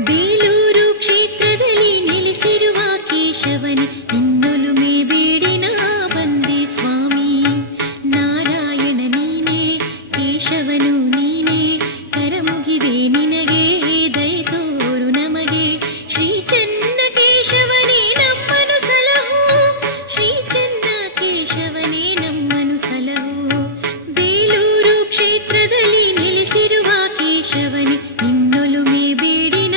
ಬೇಲೂರು ಕ್ಷೇತ್ರದಲ್ಲಿ ನೆಲೆಸಿರುವ ಕೇಶವನೇ ಇನ್ನೊಲುಮೆ ಬೇಡಿನ ಬಂದೆ ಸ್ವಾಮಿ. ನಾರಾಯಣ ನೀನೇ, ಕೇಶವನು ನೀನೇ, ಕರಮುಗಿದೆ ನಿನಗೆ, ದಯ ತೋರು ನಮಗೆ. ಶ್ರೀ ಚೆನ್ನ ಕೇಶವನೇ ನಮ್ಮನು ಸಲಹು, ಶ್ರೀ ಚೆನ್ನ ಕೇಶವನೇ ನಮ್ಮನು ಸಲಹು. ಬೇಲೂರು ಕ್ಷೇತ್ರದಲ್ಲಿ ನೆಲೆಸಿರುವ ಕೇಶವನೇ ಇನ್ನೊಲುಮೆ ಬೇಡಿನ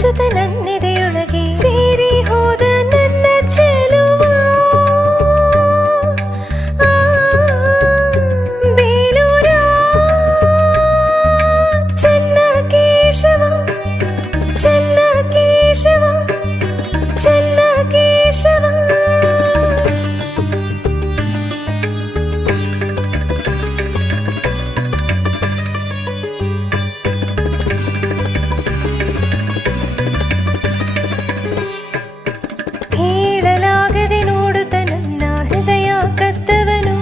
ನಾಚುತ ನನ್ನೆದೆಯೊಳಗೆ ಸೇರಿ ಹೋದ ನನ್ನ ಚೆಲುವ ಬೇಲೂರ ಚೆನ್ನಕೇಶವ ಚೆನ್ನಕೇಶವ ಚೆನ್ನಕೇಶವ ಹೇಳಲಾಗದೆ ನೋಡುತ್ತ ನನ್ನ ಹೃದಯ ಕದ್ದವನು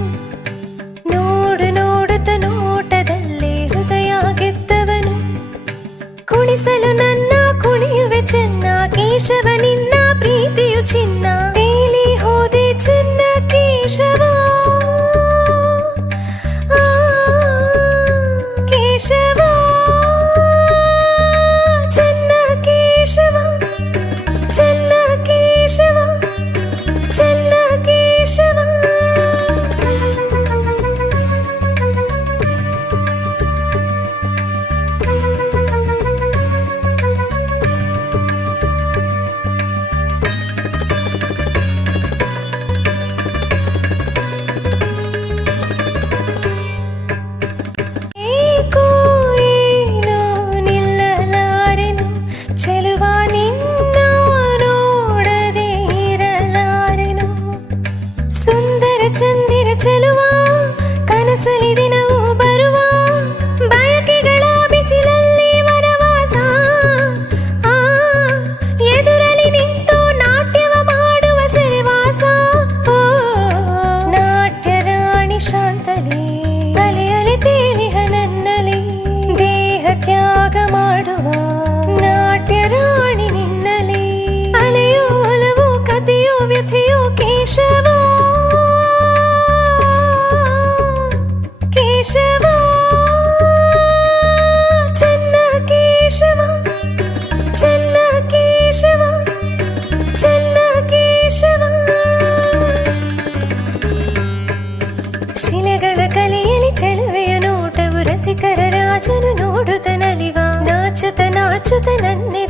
ನೋಡು ನೋಡುತ್ತ ನೋಟದಲ್ಲೇ ಹೃದಯ ಗೆದ್ದವನು ಕುಣಿಸಲು ನನ್ನ ಕುಣಿಯುವೆ ಚೆನ್ನ ಕೇಶವ ನಿನ್ನ ಪ್ರೀತಿಯು ಚಿನ್ನ ತೇಲಿ ಹೋದೆ ಚೆನ್ನ ಕೇಶವ ಕೇಶವ ಚೆನ್ನ ಕೇಶವ ಚೆನ್ನ ಕೇಶವ ಚೆನ್ನ ಕೇಶವ ಏಕೋ ಏನೋ ನಿಲ್ಲಲಾರೆನು ಚೆಲುವ ನಿನ್ನ ನೋಡದೆ ಇರಲಾರೆನು ಸುಂದರ ಚಂದಿರ ಚೆಲುವ ಕನಸಲಿ ದಿನವೂ ಬರುವ ಬಯಕೆಗಳ ಬಿಸಿಲಲ್ಲಿ ವನವಾಸ ಎದುರಲ್ಲಿ ನಿಂತು ನಾಟ್ಯವ ಮಾಡುವ ಸೆರೆವಾಸ ಓ ನಾಟ್ಯ ರಾಣಿ ಶಾಂತಲಿ ಅಲೆ ಅಲೆ ತೇಲಿಹ ನನ್ನಲಿ ದೇಹ ತ್ಯಾಗ ಮಾಡುವ ನಾಟ್ಯ ರಾಣಿ ನಿನ್ನಲಿ ಅಲೆಯೋ ಒಲವು ಕಥೆಯೋ ವ್ಯಥೆಯೋ ಕೇಶವ ಕೇಶವ ಚೆನ್ನ ಕೇಶವ ಚೆನ್ನ ಕೇಶವ ಚೆನ್ನ ಕೇಶವ ಶಿಲೆಗಳ ಕಲೆಯಲ್ಲಿ ಚೆಲುವೆಯ ನೋಟವು ರಸಿಕರ ರಾಜನು ನೋಡುತ್ತ ನಲಿವ ನಾಚುತ್ತ ನಾಚುತ್ತ ನನ್ನೆ